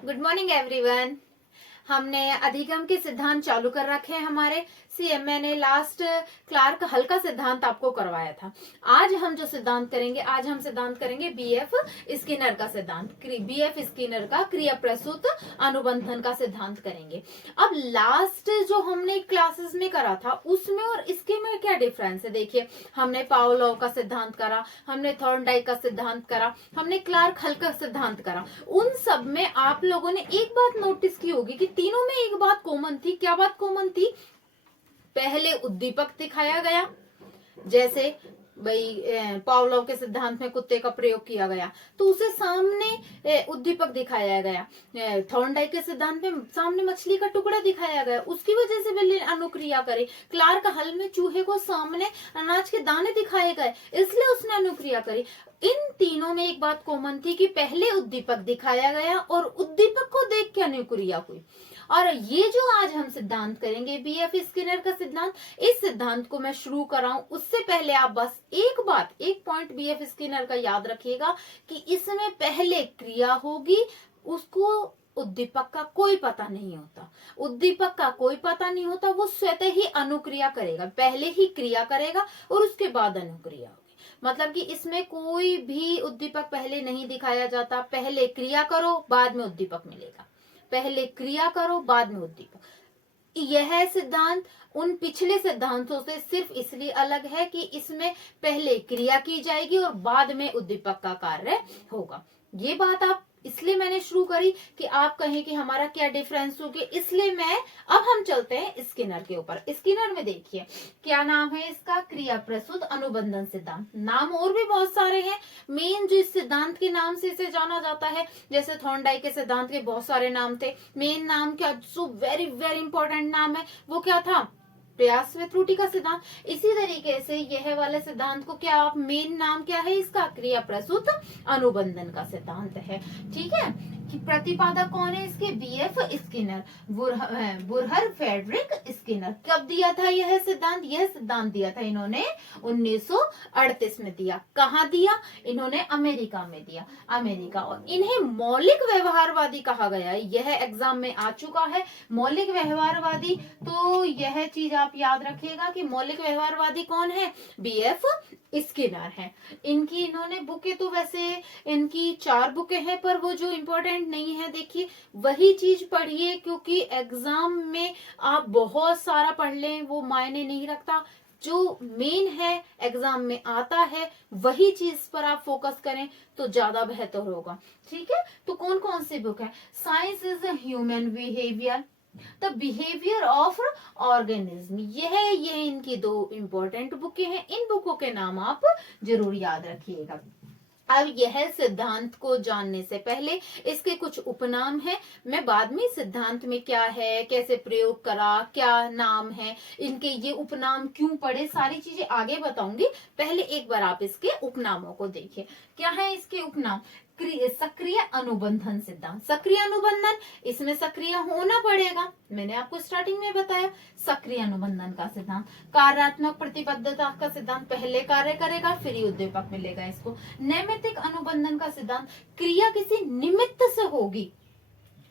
Good morning everyone. हमने अधिगम के सिद्धांत चालू कर रखे हैं हमारे मैंने लास्ट क्लार्क हल्का सिद्धांत आपको करवाया था। आज हम जो सिद्धांत करेंगे, आज हम सिद्धांत करेंगे बीएफ स्किनर का सिद्धांत, बीएफ स्किनर का क्रिया प्रसूत अनुबंधन का सिद्धांत करेंगे। अब लास्ट जो हमने क्लासेस में करा था उसमें और इसके में क्या डिफरेंस है, देखिए हमने पावलोव का सिद्धांत करा, हमने थॉर्नडाइक का सिद्धांत करा, हमने क्लार्क हल्का सिद्धांत करा। उन सब में आप लोगों ने एक बात नोटिस की होगी कि तीनों में एक बात कॉमन थी। क्या बात कॉमन थी? पहले उद्दीपक दिखाया गया, जैसे भाई पावलोव के सिद्धांत में कुत्ते का प्रयोग किया गया तो उसे सामने उद्दीपक दिखाया गया। थॉर्नडाइक के सिद्धांत में सामने मछली का टुकड़ा दिखाया गया, उसकी वजह से बिल्ली अनुक्रिया करे। क्लार्क हल में चूहे को सामने अनाज के दाने दिखाए गए, इसलिए उसने अनुक्रिया करी। इन तीनों में एक बात कॉमन थी कि पहले उद्दीपक दिखाया गया और उद्दीपक को देख के अनुक्रिया हुई। और ये जो आज हम सिद्धांत करेंगे बीएफ स्किनर का सिद्धांत, इस सिद्धांत को मैं शुरू कराऊं उससे पहले आप बस एक बात, एक पॉइंट बीएफ स्किनर का याद रखिएगा कि इसमें पहले क्रिया होगी, उसको उद्दीपक का कोई पता नहीं होता। उद्दीपक का कोई पता नहीं होता, वो स्वतः ही अनुक्रिया करेगा, पहले ही क्रिया करेगा और उसके बाद अनुक्रिया होगी। मतलब कि इसमें कोई भी उद्दीपक पहले नहीं दिखाया जाता। पहले क्रिया करो बाद में उद्दीपक मिलेगा, पहले क्रिया करो बाद में उद्दीपक। यह सिद्धांत उन पिछले सिद्धांतों से सिर्फ इसलिए अलग है कि इसमें पहले क्रिया की जाएगी और बाद में उद्दीपक का कार्य होगा। ये बात आप इसलिए मैंने शुरू करी कि आप कहें कि हमारा क्या डिफरेंस हो गया, इसलिए अब हम चलते हैं स्किनर के ऊपर। स्किनर में देखिए क्या नाम है इसका, क्रिया प्रसूत अनुबंधन सिद्धांत। नाम और भी बहुत सारे हैं, मेन जो इस सिद्धांत के नाम से इसे जाना जाता है, जैसे थॉर्नडाइक के सिद्धांत के बहुत सारे नाम थे। मेन नाम क्या, जो वेरी वेरी इंपॉर्टेंट नाम है वो क्या था, प्रयास व त्रुटि का सिद्धांत। इसी तरीके से यह वाले सिद्धांत को क्या आप मेन नाम क्या है इसका, क्रिया प्रसूत अनुबंधन का सिद्धांत है। ठीक है, कि प्रतिपादक कौन है इसके, बीएफ स्किनर, बुरहर फ्रेडरिक स्किनर। कब दिया था यह सिद्धांत? यह सिद्धांत दिया था इन्होंने 1938 में दिया। कहाँ दिया? इन्होंने अमेरिका में दिया, अमेरिका। और इन्हें मौलिक व्यवहारवादी कहा गया है, यह एग्जाम में आ चुका है। मौलिक व्यवहारवादी, तो यह चीज आप याद रखिएगा कि मौलिक व्यवहारवादी कौन है, बीएफ स्किनर है। इनकी इन्होंने बुकें, तो वैसे इनकी 4 बुकें हैं, पर वो जो इम्पोर्टेंट नहीं है, देखिए वही चीज पढ़िए, क्योंकि एग्जाम में आप बहुत सारा पढ़ लें वो मायने नहीं रखता। जो मेन है एग्जाम में आता है वही चीज पर आप फोकस करें तो ज्यादा बेहतर होगा। ठीक है, तो कौन कौन सी बुक है, science is human behaviour, the behaviour of organism, यह इनकी 2 इंपॉर्टेंट बुकें हैं। इन बुकों के नाम आप जरूर याद रखिएगा। अब यह सिद्धांत को जानने से पहले इसके कुछ उपनाम हैं। मैं बाद में सिद्धांत में क्या है, कैसे प्रयोग करा, क्या नाम है, इनके ये उपनाम क्यों पड़े, सारी चीजें आगे बताऊंगी। पहले एक बार आप इसके उपनामों को देखिए। क्या है इसके उपनाम, सक्रिय अनुबंधन सिद्धांत। सक्रिय अनुबंधन, इसमें सक्रिय होना पड़ेगा, मैंने आपको स्टार्टिंग में बताया। सक्रिय अनुबंधन का सिद्धांत, कार्यात्मक प्रतिबद्धता का सिद्धांत, पहले कार्य करेगा फिर ही उद्दीपक मिलेगा इसको। नैमित्तिक अनुबंधन का सिद्धांत, क्रिया किसी निमित्त से होगी।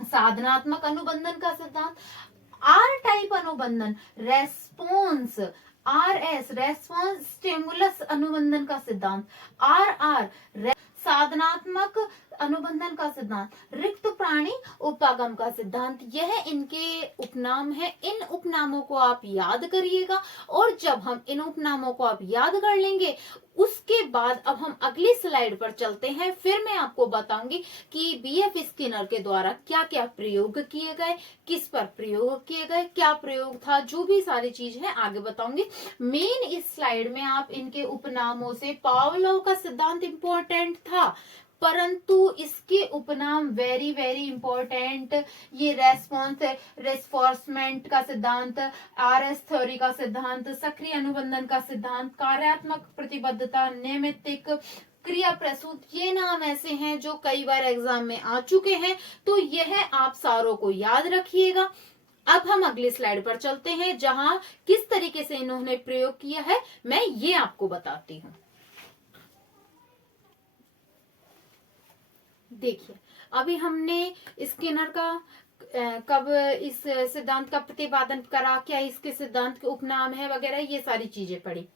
साधनात्मक अनुबंधन का सिद्धांत, आर टाइप अनुबंधन, रेस्पॉन्स, RS रेस्पॉन्स स्टिमुलस अनुबंधन का सिद्धांत, RR साधनात्मक अनुबंधन का सिद्धांत, रिक्त प्राणी उपागम का सिद्धांत। यह इनके उपनाम है। इन उपनामों को आप याद करिएगा, और जब हम इन उपनामों को आप याद कर लेंगे उसके बाद अब हम अगली स्लाइड पर चलते हैं। फिर मैं आपको बताऊंगी कि बीएफ स्किनर के द्वारा क्या क्या प्रयोग किए गए, किस पर प्रयोग किए गए, क्या प्रयोग था, जो भी सारी चीज है आगे बताऊंगी। मेन इस स्लाइड में आप इनके उपनामों से, पावलोव का सिद्धांत इंपॉर्टेंट था परंतु इसके उपनाम वेरी वेरी इंपॉर्टेंट, ये रेस्पॉन्स रेस्फोर्समेंट का सिद्धांत, RS थ्योरी का सिद्धांत, सक्रिय अनुबंधन का सिद्धांत, कार्यात्मक प्रतिबद्धता, नैमित्तिक, क्रिया प्रसूत, ये नाम ऐसे हैं जो कई बार एग्जाम में आ चुके हैं, तो यह आप सारों को याद रखिएगा। अब हम अगली स्लाइड पर चलते हैं, जहां किस तरीके से इन्होंने प्रयोग किया है मैं ये आपको बताती हूँ। देखिए, अभी हमने स्किनर का कब इस सिद्धांत का प्रतिपादन करा, क्या इसके सिद्धांत के उपनाम है वगैरह, ये सारी चीजें पढ़ी।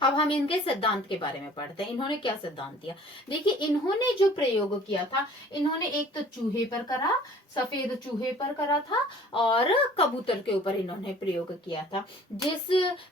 अब हम इनके सिद्धांत के बारे में पढ़ते हैं। इन्होंने क्या सिद्धांत दिया? देखिए, इन्होंने जो प्रयोग किया था, इन्होंने एक तो चूहे पर करा, सफेद चूहे पर करा था, और कबूतर के ऊपर इन्होंने प्रयोग किया था। जिस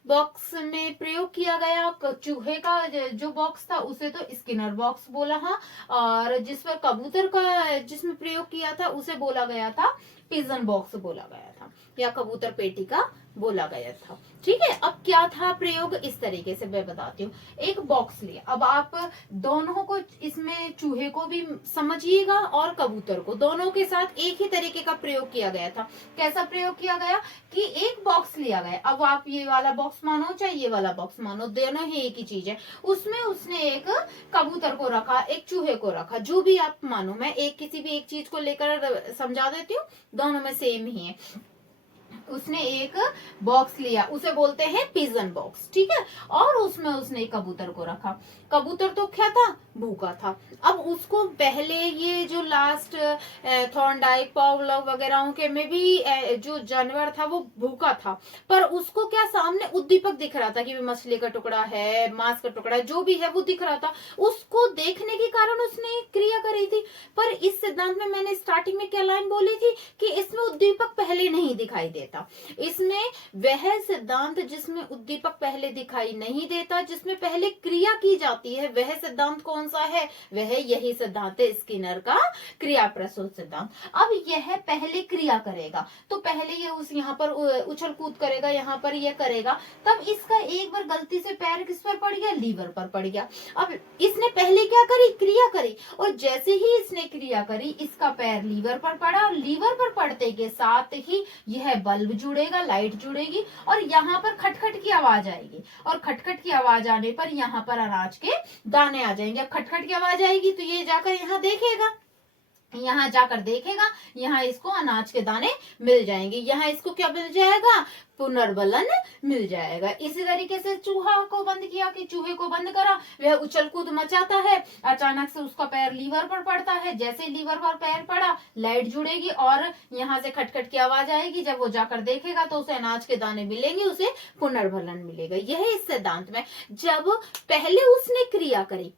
बॉक्स में प्रयोग किया गया चूहे का जो बॉक्स था उसे तो स्किनर बॉक्स बोला, हाँ, और जिस पर कबूतर का जिसमें प्रयोग किया था उसे बोला गया था पिजन बॉक्स बोला गया था, या कबूतर पेटी का बोला गया था। ठीक है, अब क्या था प्रयोग, इस तरीके से मैं बताती हूँ। एक बॉक्स लिया, अब आप दोनों को इसमें चूहे को भी समझिएगा और कबूतर को, दोनों के साथ एक ही तरीके का प्रयोग किया गया था। कैसा प्रयोग किया गया कि एक बॉक्स लिया गया, अब आप ये वाला बॉक्स मानो चाहे ये वाला बॉक्स मानो, दोनों ही एक ही चीज है। उसमें उसने एक कबूतर को रखा, एक चूहे को रखा, जो भी आप मानो, मैं एक किसी भी एक चीज को लेकर समझा देती हूँ, दोनों में सेम ही है। उसने एक बॉक्स लिया, उसे बोलते हैं पिजन बॉक्स, ठीक है, और उसमें उसने एक कबूतर को रखा। कबूतर तो क्या था, भूखा था। अब उसको पहले ये जो लास्ट थॉर्नडाइक पावलोव वगैरह के में भी जो जानवर था वो भूखा था, पर उसको क्या सामने उद्दीपक दिख रहा था कि मछली का टुकड़ा है, मांस का टुकड़ा है, जो भी है वो दिख रहा था। उसको देखने के कारण उसने क्रिया करी थी। पर इस सिद्धांत में मैंने स्टार्टिंग में क्या लाइन बोली थी कि इसमें उद्दीपक पहले नहीं दिखाई देता। इसमें वह सिद्धांत जिसमें उद्दीपक पहले दिखाई नहीं देता, जिसमें पहले क्रिया की जाती है, वह सिद्धांत कौन सा है? वह यही सिद्धांत है स्किनर का क्रिया प्रसूत सिद्धांत। अब यह पहले क्रिया करेगा, तो पहले ये उस यहाँ पर उछल कूद करेगा, यहाँ पर यह करेगा, तब इसका एक बार गलती से पैर किस पर पड़ गया? लीवर पर पड़ गया। अब इसने पहले क्या करी? क्रिया करी, और जैसे ही इसने क्रिया करी इसका पैर लीवर पर पड़ा, और लीवर पर पड़ते के साथ ही यह बल्ब जुड़ेगा, लाइट जुड़ेगी, और यहाँ पर खटखट की आवाज आएगी, और खटखट की आवाज आने पर यहाँ पर अनाज के दाने आ जाएंगे। अब खटखट की आवाज आएगी तो ये जाकर यहाँ देखेगा, यहाँ जाकर देखेगा, यहाँ इसको अनाज के दाने मिल जाएंगे, यहाँ इसको क्या मिल जाएगा? पुनर्बलन मिल जाएगा। इसी तरीके से चूहा को बंद किया, कि चूहे को बंद करा, वह उछल कूद मचाता है, अचानक से उसका पैर लीवर पर पड़ता है, जैसे लीवर पर पैर पड़ा लाइट जुड़ेगी और यहाँ से खटखट की आवाज आएगी, जब वो जाकर देखेगा तो उसे अनाज के दाने मिलेंगे, उसे पुनर्बलन मिलेगा। यह इस सिद्धांत में जब पहले उसने क्रिया करी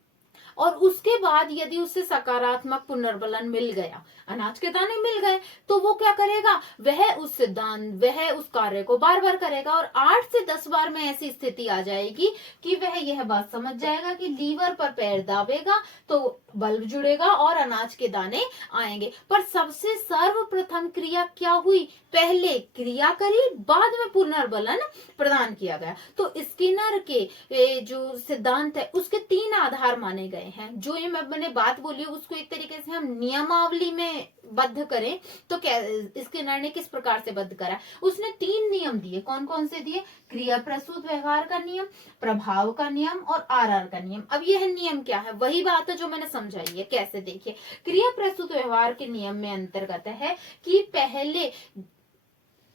और उसके बाद यदि उससे सकारात्मक पुनर्बलन मिल गया, अनाज के दाने मिल गए, तो वो क्या करेगा? वह उस सिद्धांत, वह उस कार्य को बार बार करेगा, और 8 से 10 बार में ऐसी स्थिति आ जाएगी कि वह यह बात समझ जाएगा कि लीवर पर पैर दाबेगा तो बल्ब जुड़ेगा और अनाज के दाने आएंगे। पर सबसे सर्वप्रथम क्रिया क्या हुई? पहले क्रिया करी, बाद में पुनर्बलन प्रदान किया गया। तो स्किनर के जो सिद्धांत है उसके 3 आधार माने गए हैं। जो ये मैंने बात बोली उसको एक तरीके से हम नियमावली में बद्ध करें तो स्किनर ने किस प्रकार से बद्ध करा? उसने 3 नियम दिए। कौन कौन से दिए? क्रिया प्रसूत व्यवहार का नियम, प्रभाव का नियम और आरआर का नियम। अब यह नियम क्या है? वही बात है जो मैंने समझाई है। कैसे? देखिए, क्रिया प्रसूत व्यवहार के नियम में अंतर्गत है कि पहले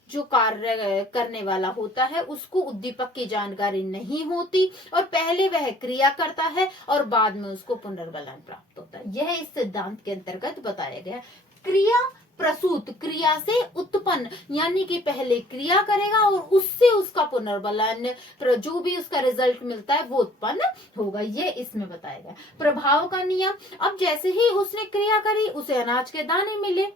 जो कार्य करने वाला होता है उसको उद्दीपक की जानकारी नहीं होती, और पहले वह क्रिया करता है और बाद में उसको पुनर्बलन प्राप्त होता है। यह इस सिद्धांत के अंतर्गत बताया गया। क्रिया प्रसूत, क्रिया से उत्पन्न, यानी कि पहले क्रिया करेगा और उससे उसका पुनर्बलन, जो भी उसका रिजल्ट मिलता है वो उत्पन्न होगा। ये इसमें बताया गया। प्रभाव का नियम, अब जैसे ही उसने क्रिया करी उसे अनाज के दाने मिले,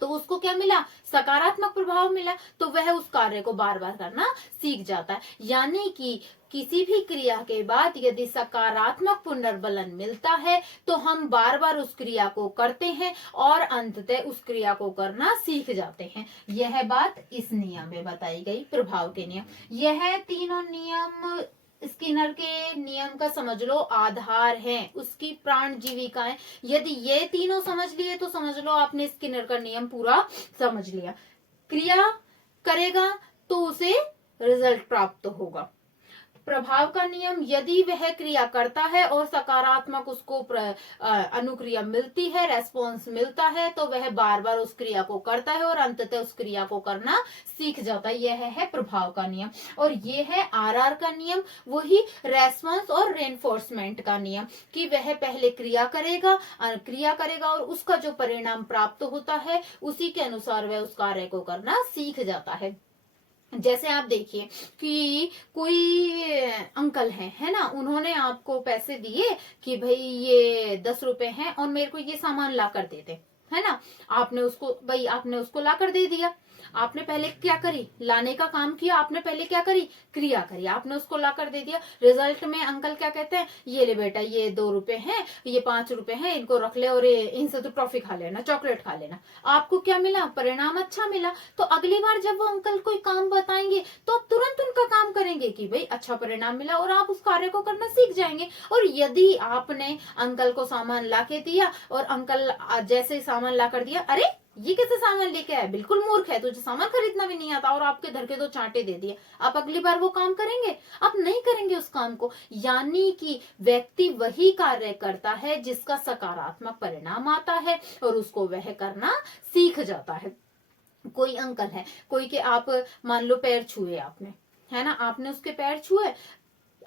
तो उसको क्या मिला? सकारात्मक प्रभाव मिला, तो वह उस कार्य को बार बार करना सीख जाता है। यानी कि किसी भी क्रिया के बाद यदि सकारात्मक पुनर्बलन मिलता है तो हम बार बार उस क्रिया को करते हैं और अंततः उस क्रिया को करना सीख जाते हैं। यह बात इस नियम में बताई गई, प्रभाव के नियम। यह तीनों नियम स्किनर के नियम का समझ लो आधार है, उसकी प्राण जीविकाएं। यदि ये तीनों समझ लिए तो समझ लो आपने स्किनर का नियम पूरा समझ लिया। क्रिया करेगा तो उसे रिजल्ट प्राप्त होगा, प्रभाव का नियम, यदि वह क्रिया करता है और सकारात्मक उसको अनुक्रिया मिलती है, रेस्पॉन्स मिलता है, तो वह बार बार उस क्रिया को करता है और अंततः उस क्रिया को करना सीख जाता है। यह है प्रभाव का नियम। और ये है आरआर का नियम, वही रेस्पॉन्स और रेनफोर्समेंट का नियम, कि वह पहले क्रिया करेगा और उसका जो परिणाम प्राप्त होता है उसी के अनुसार वह उस कार्य को करना सीख जाता है। जैसे आप देखिए कि कोई अंकल है ना, उन्होंने आपको पैसे दिए कि भाई ये 10 रुपए हैं और मेरे को ये सामान ला कर दे दे, है ना। आपने उसको ला कर दे दिया। आपने पहले क्या करी, लाने का काम किया, आपने पहले क्या करी, क्रिया करी, आपने उसको ला कर दे दिया। रिजल्ट में अंकल क्या कहते हैं, ये ले बेटा, ये 2 रुपए हैं, ये 5 रुपए हैं, इनको रख ले और इनसे तो टॉफी खा लेना, चॉकलेट खा लेना। आपको क्या मिला, परिणाम अच्छा मिला। तो अगली बार जब वो अंकल कोई काम बताएंगे तो आप तुरंत उनका काम करेंगे कि भाई अच्छा परिणाम मिला, और आप उस कार्य को करना सीख जाएंगे। और यदि आपने अंकल को सामान ला के दिया और अंकल जैसे ही सामान ला कर दिया, अरे ये कैसे सामान लेके आया, बिल्कुल मूर्ख है, तुझे सामान खरीदना भी नहीं आता, और आपके धर के 2 चांटे दे दिए, आप अगली बार वो काम करेंगे, आप नहीं करेंगे उस काम को। यानी कि व्यक्ति वही कार्य करता है जिसका सकारात्मक परिणाम आता है और उसको वह करना सीख जाता है। कोई अंकल है, कोई के आप मान लो पैर छुए आपने, है ना, आपने उसके पैर छुए,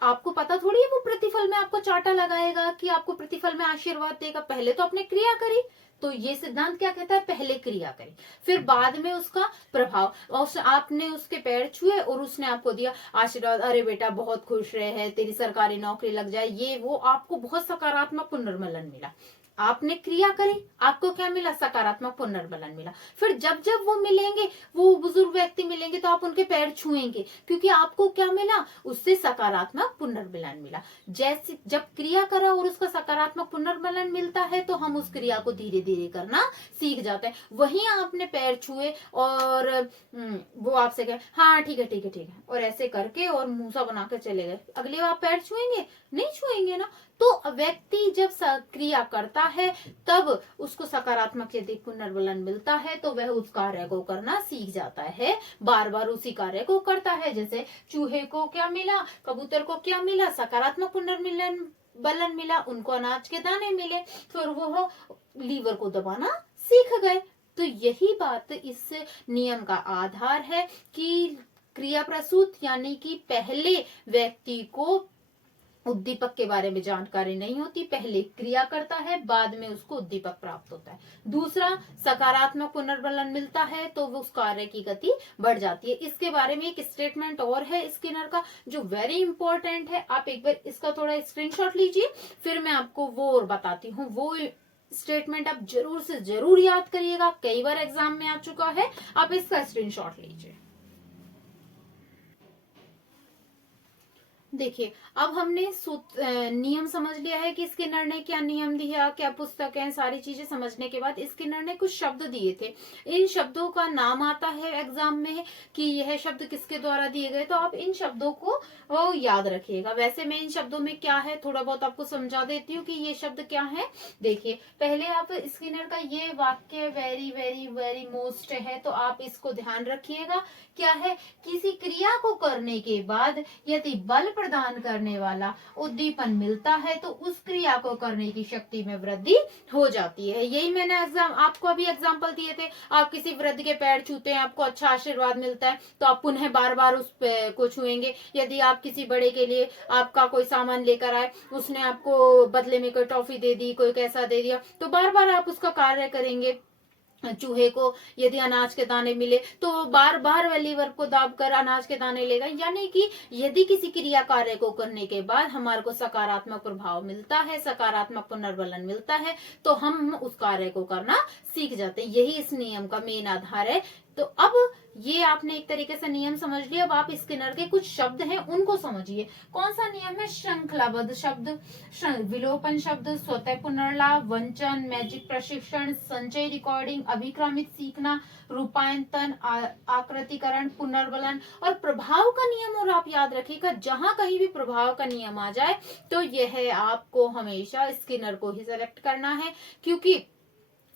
आपको पता थोड़ी है वो प्रतिफल में आपको चांटा लगाएगा कि आपको प्रतिफल में आशीर्वाद देगा। पहले तो आपने क्रिया करी। तो ये सिद्धांत क्या कहता है, पहले क्रिया करी, फिर बाद में उसका प्रभाव। और आपने उसके पैर छुए और उसने आपको दिया आशीर्वाद, अरे बेटा बहुत खुश रहे, तेरी सरकारी नौकरी लग जाए, ये वो, आपको बहुत सकारात्मक पुनर्मिलन मिला। आपने क्रिया करी, आपको क्या मिला, सकारात्मक पुनर्बलन मिला। फिर जब जब वो मिलेंगे, वो बुजुर्ग व्यक्ति मिलेंगे, तो आप उनके पैर छुएंगे, क्योंकि आपको क्या मिला, उससे सकारात्मक पुनर्बलन मिला। जैसे जब क्रिया करा और उसका सकारात्मक पुनर्बलन मिलता है तो हम उस क्रिया को धीरे धीरे करना सीख जाते हैं। वहीं आपने पैर छुए और वो आपसे कहे हाँ ठीक है ठीक है ठीक है, और ऐसे करके और मुंह सा बना कर चले गए, अगले बार आप पैर छुएंगे, नहीं छुएंगे ना। तो व्यक्ति जब क्रिया करता है तब उसको सकारात्मक यदि पुनर्बलन मिलता है तो वह उस कार्य को करना सीख जाता है, बार बार उसी कार्य को करता है। जैसे चूहे को क्या मिला, कबूतर को क्या मिला, सकारात्मक पुनर्मिलन बलन मिला, उनको अनाज के दाने मिले, फिर वो लीवर को दबाना सीख गए। तो यही बात इस नियम का आधार है कि क्रिया प्रसूत, यानी कि पहले व्यक्ति को उद्दीपक के बारे में जानकारी नहीं होती, पहले क्रिया करता है, बाद में उसको उद्दीपक प्राप्त होता है। दूसरा, सकारात्मक पुनर्बलन मिलता है तो वो उस कार्य की गति बढ़ जाती है। इसके बारे में एक स्टेटमेंट और है स्किनर का जो वेरी इंपॉर्टेंट है, आप एक बार इसका थोड़ा स्क्रीनशॉट लीजिए, फिर मैं आपको वो और बताती हूँ। वो स्टेटमेंट आप जरूर से जरूर याद करिएगा, कई बार एग्जाम में आ चुका है, आप इसका स्क्रीनशॉट लीजिए। देखिए, अब हमने नियम समझ लिया है कि स्किनर ने क्या नियम दिया, क्या पुस्तक है, सारी चीजें समझने के बाद स्किनर ने कुछ शब्द दिए थे। इन शब्दों का नाम आता है एग्जाम में कि यह शब्द किसके द्वारा दिए गए, तो आप इन शब्दों को याद रखिएगा। वैसे मैं इन शब्दों में क्या है थोड़ा बहुत आपको समझा देती हूँ कि ये शब्द क्या है। देखिए, पहले आप स्किनर का ये वाक्य वेरी वेरी वेरी मोस्ट है, तो आप इसको ध्यान रखिएगा। क्या है, किसी क्रिया को करने के बाद यदि बल प्रदान करने वाला उद्दीपन मिलता है तो उस क्रिया को करने की शक्ति में वृद्धि हो जाती है। यही मैंने आपको अभी एग्जांपल दिए थे। आप किसी वृद्ध के पैर छूते हैं, आपको अच्छा आशीर्वाद मिलता है, तो आप पुनः बार बार उस को छुएंगे। यदि आप किसी बड़े के लिए आपका कोई सामान लेकर आए, उसने आपको बदले में कोई टॉफी दे दी, कोई कैसा दे दिया, तो बार बार आप उसका कार्य करेंगे। चूहे को यदि अनाज के दाने मिले तो बार बार वह लीवर को दाबकर अनाज के दाने लेगा। यानी कि यदि किसी क्रिया कार्य को करने के बाद हमारे को सकारात्मक प्रभाव मिलता है, सकारात्मक पुनर्बलन मिलता है, तो हम उस कार्य को करना सीख जाते हैं। यही इस नियम का मेन आधार है। तो अब ये आपने एक तरीके से नियम समझ लिया। अब आप स्किनर के कुछ शब्द हैं उनको समझिए। कौन सा नियम है, श्रृंखलाबद्ध शब्द, विलोपन शब्द, स्वतः पुनर्लाभ, वंचन, मैजिक प्रशिक्षण, संचय रिकॉर्डिंग, अभिक्रमित सीखना, रूपांतरण, आकृतिकरण, पुनर्बलन और प्रभाव का नियम। और आप याद रखिएगा, जहां कहीं भी प्रभाव का नियम आ जाए तो यह आपको हमेशा स्किनर को ही सेलेक्ट करना है, क्योंकि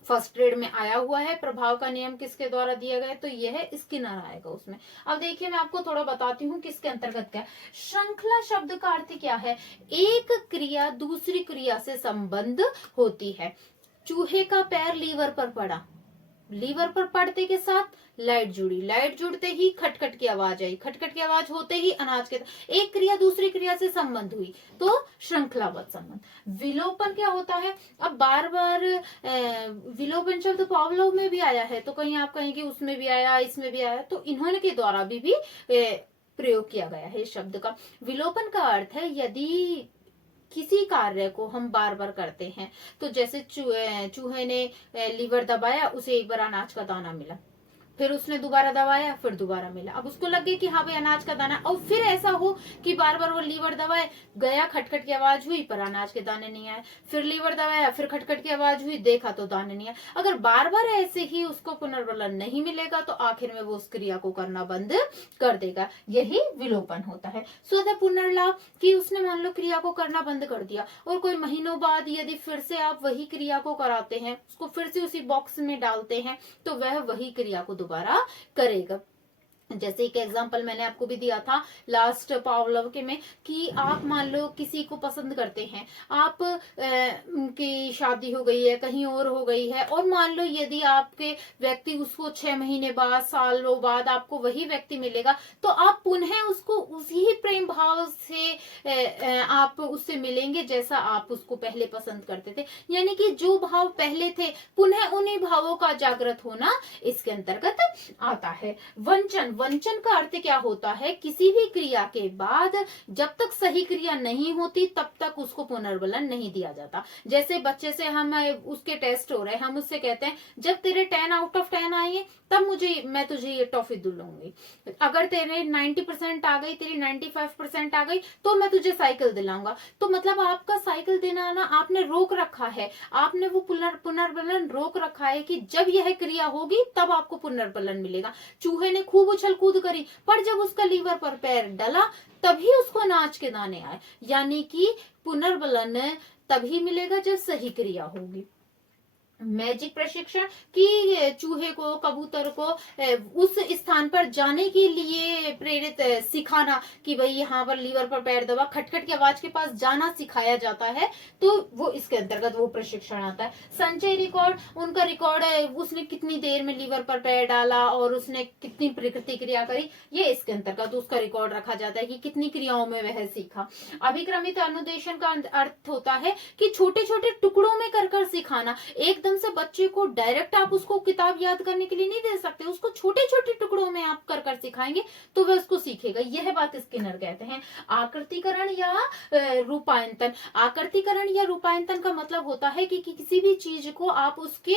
फर्स्ट ग्रेड में आया हुआ है। प्रभाव का नियम किसके द्वारा दिया गया है, तो यह है स्किनर आएगा उसमें। अब देखिए मैं आपको थोड़ा बताती हूँ किसके अंतर्गत क्या है। श्रृंखला शब्द का अर्थ क्या है, एक क्रिया दूसरी क्रिया से संबंध होती है। चूहे का पैर लीवर पर पड़ा, लीवर पर पड़ते के साथ लाइट जुड़ी, लाइट जुड़ते ही खटखट की आवाज आई, खटखट की आवाज होते ही अनाज के, एक क्रिया दूसरी क्रिया से संबंध हुई, तो श्रृंखलाबद्ध संबंध। विलोपन क्या होता है, अब बार बार विलोपन शब्द पावलोव में भी आया है, तो कहीं आप कहेंगे उसमें भी आया, इसमें भी आया, तो इन्होंने के द्वारा भी प्रयोग किया गया है इस शब्द का। विलोपन का अर्थ है यदि किसी कार्य को हम बार बार करते हैं, तो जैसे चूहे ने लीवर दबाया, उसे एक बार अनाज का दाना मिला, फिर उसने दोबारा दबाया, फिर दोबारा मिला, अब उसको लगे कि हाँ भाई अनाज का दाना, और फिर ऐसा हो कि बार बार वो लीवर दबाए, गया खटखट की आवाज हुई पर अनाज के दाने नहीं आए, फिर लीवर दबाया, फिर खटखट की आवाज हुई, देखा तो दाने नहीं आए। अगर बार बार ऐसे ही उसको पुनर्बलन नहीं मिलेगा तो आखिर में वो उस क्रिया को करना बंद कर देगा, यही विलोपन होता है। स्वतः पुनर्लाभ कि उसने मान लो क्रिया को करना बंद कर दिया, और कोई महीनों बाद यदि फिर से आप वही क्रिया को कराते हैं, उसको फिर से उसी बॉक्स में डालते हैं, तो वह वही क्रिया को दोबारा करेगा। जैसे एक एग्जांपल मैंने आपको भी दिया था लास्ट पावलोव के में, कि आप मान लो किसी को पसंद करते हैं, आप की शादी हो गई है, कहीं और हो गई है, और मान लो यदि आपके व्यक्ति उसको 6 महीने बाद, सालों बाद आपको वही व्यक्ति मिलेगा, तो आप पुनः उसको उसी प्रेम भाव से आप उससे मिलेंगे जैसा आप उसको पहले पसंद करते थे। यानी कि जो भाव पहले थे पुनः उन्हीं भावों का जागृत होना इसके अंतर्गत आता है। वंचन, वंचन का अर्थ क्या होता है, किसी भी क्रिया के बाद जब तक सही क्रिया नहीं होती तब तक उसको पुनर्बलन नहीं दिया जाता। जैसे बच्चे से हम उसके टेस्ट हो रहे हैं, हम उससे कहते हैं जब तेरे 10 आउट ऑफ 10 आएंगे तब मैं तुझे ये टॉफी दिलाऊंगी, अगर तेरे 90% आ गई, तेरी 95% आ गई, तो मैं तुझे साइकिल दिलाऊंगा। तो मतलब आपका साइकिल देना ना आपने रोक रखा है, आपने वो पुनर्बलन रोक रखा है कि जब यह क्रिया होगी तब आपको पुनर्बलन मिलेगा। चूहे ने खूब उछल कूद करी, पर जब उसका लीवर पर पैर डला तभी उसको अनाज के दाने आए। यानी कि पुनर्बलन तभी मिलेगा जब सही क्रिया होगी। मैजिक प्रशिक्षण कि चूहे को, कबूतर को उस स्थान पर जाने के लिए प्रेरित सिखाना कि भाई यहाँ पर लीवर पर पैर दबा, खटखट की आवाज के पास जाना सिखाया जाता है, तो वो इसके अंतर्गत वो प्रशिक्षण आता है। संचय रिकॉर्ड, उनका रिकॉर्ड है उसने कितनी देर में लीवर पर पैर डाला और उसने कितनी प्रकृति क्रिया करी, ये इसके अंतर्गत उसका रिकॉर्ड रखा जाता है कि कितनी क्रियाओं में वह सीखा। अभिक्रमित अनुदेशन का अर्थ होता है कि छोटे छोटे टुकड़ों में कर सिखाना। एकदम से बच्चे को डायरेक्ट आप उसको किताब याद करने के लिए नहीं दे सकते, उसको छोटे छोटे टुकड़ों में आप कर सिखाएंगे तो वह उसको सीखेगा। यह बात स्किनर कहते हैं। आकृतिकरण या रूपायंतन, आकृतिकरण या रूपायंतन का मतलब होता है कि किसी भी चीज को आप उसके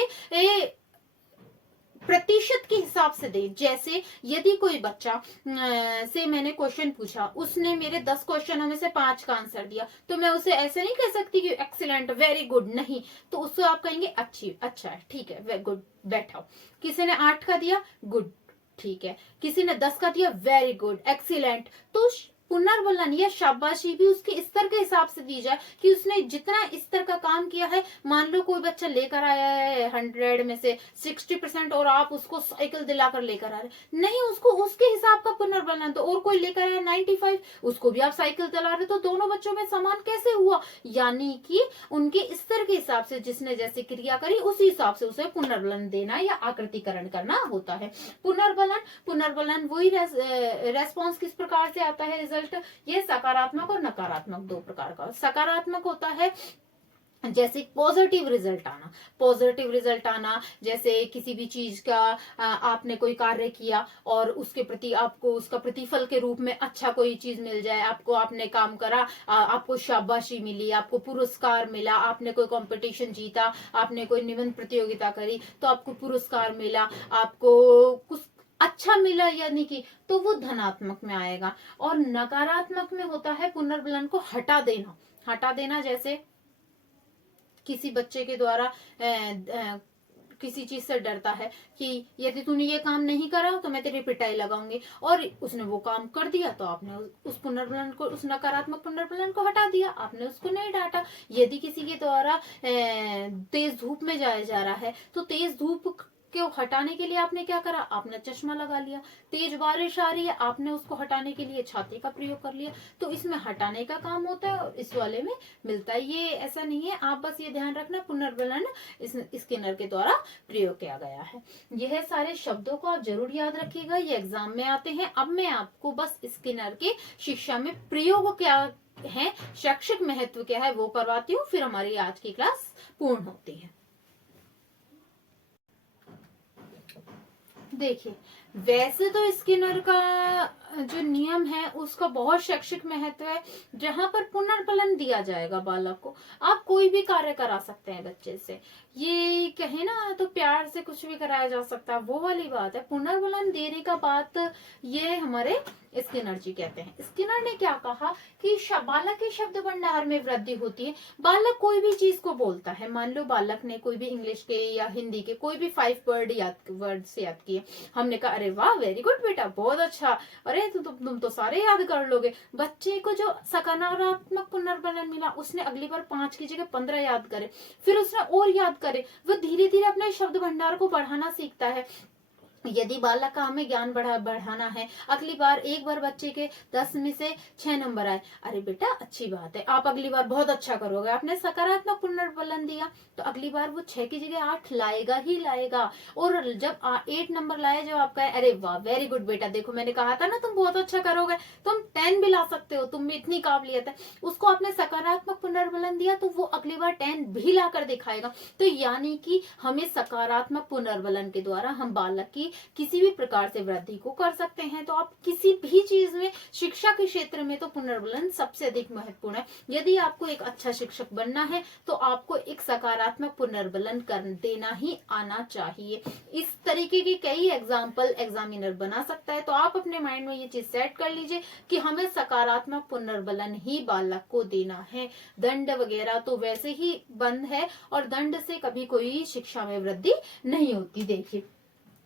प्रतिशत के हिसाब से दे। जैसे यदि कोई बच्चा से मैंने क्वेश्चन पूछा, उसने मेरे 10 क्वेश्चनों में से 5 का आंसर दिया, तो मैं उसे ऐसे नहीं कह सकती कि एक्सीलेंट, वेरी गुड, नहीं, तो उससे आप कहेंगे अच्छा है, ठीक है, वेरी गुड, बैठाओ। किसी ने 8 का दिया, गुड, ठीक है, किसी ने 10 का दिया, वेरी गुड, एक्सीलेंट। तो पुनर्बलन या शाबाशी भी उसके स्तर के हिसाब से दी जाए कि उसने जितना स्तर का काम किया है। मान लो कोई बच्चा लेकर आया है 100 में से 60% और आप उसको साइकिल दिलाकर लेकर आ रहे, नहीं, उसको उसके हिसाब का पुनर्बलन दो। और कोई लेकर आया 95, उसको भी आप साइकिल दिला रहे, तो दोनों बच्चों में समान कैसे हुआ? यानी कि उनके स्तर के हिसाब से जिसने जैसे क्रिया करी उसी हिसाब से उसे पुनर्बलन देना या आकृतिकरण करना होता है। पुनर्बलन वही रेस्पॉन्स किस प्रकार से आता है, ये सकारात्मक और नकारात्मक 2 प्रकार का। सकारात्मक होता है जैसे पॉजिटिव रिजल्ट आना, पॉजिटिव रिजल्ट आना, जैसे किसी भी चीज का आपने कोई कार्य किया और उसके प्रति आपको उसका प्रतिफल के रूप में अच्छा कोई चीज मिल जाए, आपने काम करा, आपको शाबाशी मिली, आपको पुरस्कार मिला, आपने कोई कंपटीशन जीता, आपने कोई निबंध प्रतियोगिता करी तो आपको पुरस्कार मिला, आपको कुछ अच्छा मिला, यानी कि तो वो धनात्मक में आएगा। और नकारात्मक में होता है पुनर्बलन को हटा देना, जैसे किसी बच्चे के द्वारा किसी चीज से डरता है कि यदि तूने ये काम नहीं करा तो मैं तेरी पिटाई लगाऊंगी, और उसने वो काम कर दिया तो आपने उस पुनर्बलन को, उस नकारात्मक पुनर्बलन को हटा दिया, आपने उसको नहीं डांटा। यदि किसी के द्वारा तेज धूप में जाया जा रहा है तो तेज धूप को हटाने के लिए आपने क्या करा, आपने चश्मा लगा लिया। तेज बारिश आ रही है, आपने उसको हटाने के लिए छाती का प्रयोग कर लिया। तो इसमें हटाने का काम होता है और इस वाले में मिलता है। ये ऐसा नहीं है, आप बस ये ध्यान रखना पुनर्बलन स्किनर के द्वारा प्रयोग किया गया है। यह सारे शब्दों को आप जरूर याद रखिएगा, ये एग्जाम में आते हैं। अब मैं आपको बस स्किनर के शिक्षा में प्रयोग क्या है, शैक्षिक महत्व क्या है वो करवाती हूँ, फिर हमारी आज की क्लास पूर्ण होती है। देखिए, वैसे तो स्किनर का जो नियम है उसका बहुत शैक्षिक महत्व है। जहां पर पुनर्बलन दिया जाएगा बालक को, आप कोई भी कार्य करा सकते हैं बच्चे से। ये कहे ना तो प्यार से कुछ भी कराया जा सकता है, वो वाली बात है। पुनर्बलन देने का बात ये हमारे स्किनर जी कहते हैं। स्किनर ने क्या कहा कि बालक के शब्द भंडार में वृद्धि होती है। बालक कोई भी चीज को बोलता है, मान लो बालक ने कोई भी इंग्लिश के या हिंदी के कोई भी 5 वर्ड याद किए, हमने कहा अरे वाह वेरी गुड बेटा, बहुत अच्छा, अरे तुम तो सारे याद कर लोगे। बच्चे को जो सकारात्मक पुनर्बलन मिला, उसने अगली बार 5 की जगह 15 याद करे, फिर उसने और याद करे। वो धीरे धीरे अपने शब्द भंडार को बढ़ाना सीखता है। यदि बालक का हमें ज्ञान बढ़ाना है, अगली बार एक बार बच्चे के 10 में से 6 नंबर आए, अरे बेटा अच्छी बात है, आप अगली बार बहुत अच्छा करोगे, आपने सकारात्मक पुनर्बलन दिया तो अगली बार वो 6 की जगह 8 लाएगा ही लाएगा। और जब 8 नंबर लाए, जब आप कहे अरे वाह वेरी गुड बेटा, देखो मैंने कहा था ना तुम बहुत अच्छा करोगे, तुम 10 भी ला सकते हो, तुम में इतनी काबिलियत है, उसको आपने सकारात्मक पुनर्बलन दिया तो वो अगली बार 10 भी लाकर दिखाएगा। तो यानी कि हमें सकारात्मक पुनर्बलन के द्वारा हम बालक की किसी भी प्रकार से वृद्धि को कर सकते हैं। तो आप किसी भी चीज में, शिक्षा के क्षेत्र में तो पुनर्बलन सबसे अधिक महत्वपूर्ण है। यदि आपको एक अच्छा शिक्षक बनना है तो आपको एक सकारात्मक पुनर्बलन कर देना ही आना चाहिए। इस तरीके के कई एग्जाम्पल एग्जामिनर बना सकता है। तो आप अपने माइंड में ये चीज सेट कर लीजिए कि हमें सकारात्मक पुनर्बलन ही बालक को देना है। दंड वगैरह तो वैसे ही बंद है और दंड से कभी कोई शिक्षा में वृद्धि नहीं होती। देखिए,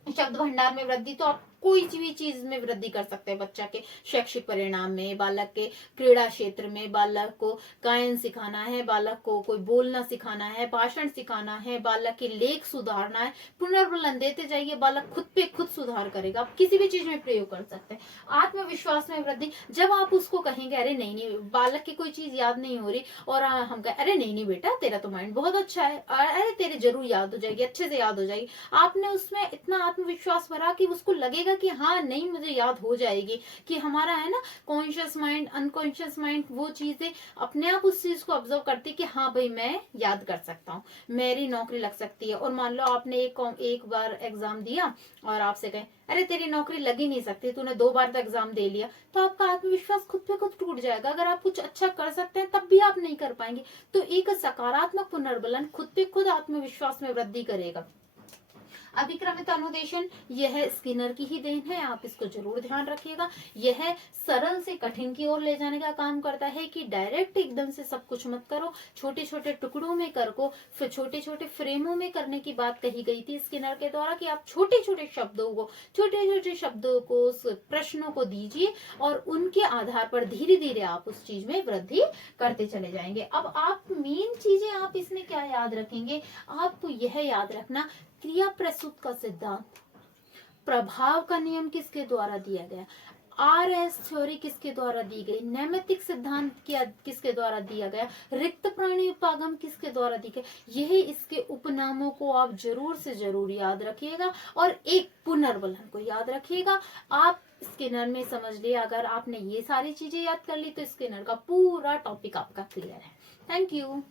शब्द भंडार में वृद्धि तो आप कोई भी चीज में वृद्धि कर सकते हैं। बच्चा के शैक्षिक परिणाम में, बालक के क्रीड़ा क्षेत्र में, बालक को गायन सिखाना है, बालक को कोई बोलना सिखाना है, भाषण सिखाना है, बालक के लेख सुधारना है, पुनर्बलन देते जाइए, बालक खुद पे खुद सुधार करेगा। आप किसी भी चीज में प्रयोग कर सकते हैं। आत्मविश्वास में वृद्धि, जब आप उसको कहेंगे अरे नहीं, बालक की कोई चीज याद नहीं हो रही और हम कहें अरे नहीं बेटा तेरा तो माइंड बहुत अच्छा है, अरे तेरे जरूर याद हो जाएगी, अच्छे से याद हो जाएगी, आपने उसमें इतना आत्मविश्वास भरा कि उसको लगेगा कि हाँ नहीं मुझे याद हो जाएगी। कि हमारा है ना कॉन्शियस माइंड, अनकॉन्शियस माइंड, वो चीजें अपने आप उस चीज को ऑब्जर्व करती कि हाँ भाई मैं याद कर सकता हूँ, मेरी नौकरी लग सकती है। और मान लो आपने एक बार एग्जाम दिया और आपसे कहें अरे तेरी नौकरी लग ही नहीं सकती, तूने 2 बार तो एग्जाम दे लिया, तो आपका आत्मविश्वास खुद पे खुद टूट जाएगा। अगर आप कुछ अच्छा कर सकते हैं तब भी आप नहीं कर पाएंगे। तो एक सकारात्मक पुनर्बलन खुद पे खुद आत्मविश्वास में वृद्धि करेगा। अभिक्रमित अनुदेशन यह स्किनर की ही देन है, आप इसको जरूर ध्यान रखिएगा। यह सरल से कठिन की ओर ले जाने का काम करता है कि डायरेक्ट एकदम से सब कुछ मत करो, छोटे छोटे टुकड़ों में करो, फिर छोटे छोटे फ्रेमों में करने की बात कही गई थी स्किनर के द्वारा कि आप छोटे छोटे शब्दों को प्रश्नों को दीजिए और उनके आधार पर धीरे धीरे आप उस चीज में वृद्धि करते चले जाएंगे। अब आप मेन चीजें आप इसमें क्या याद रखेंगे, आपको यह याद रखना क्रिया प्रस्तुत का सिद्धांत, प्रभाव का नियम किसके द्वारा दिया गया, RS थ्योरी किसके द्वारा दी गई, नैमित्तिक सिद्धांत किसके द्वारा दिया गया, रिक्त प्राणी उपागम किसके द्वारा दी गई। यही इसके उपनामों को आप जरूर से जरूर याद रखिएगा और एक पुनर्बलन को याद रखिएगा। आप स्किनर में समझ लिया, अगर आपने ये सारी चीजें याद कर ली तो स्किनर का पूरा टॉपिक आपका क्लियर है। Thank you.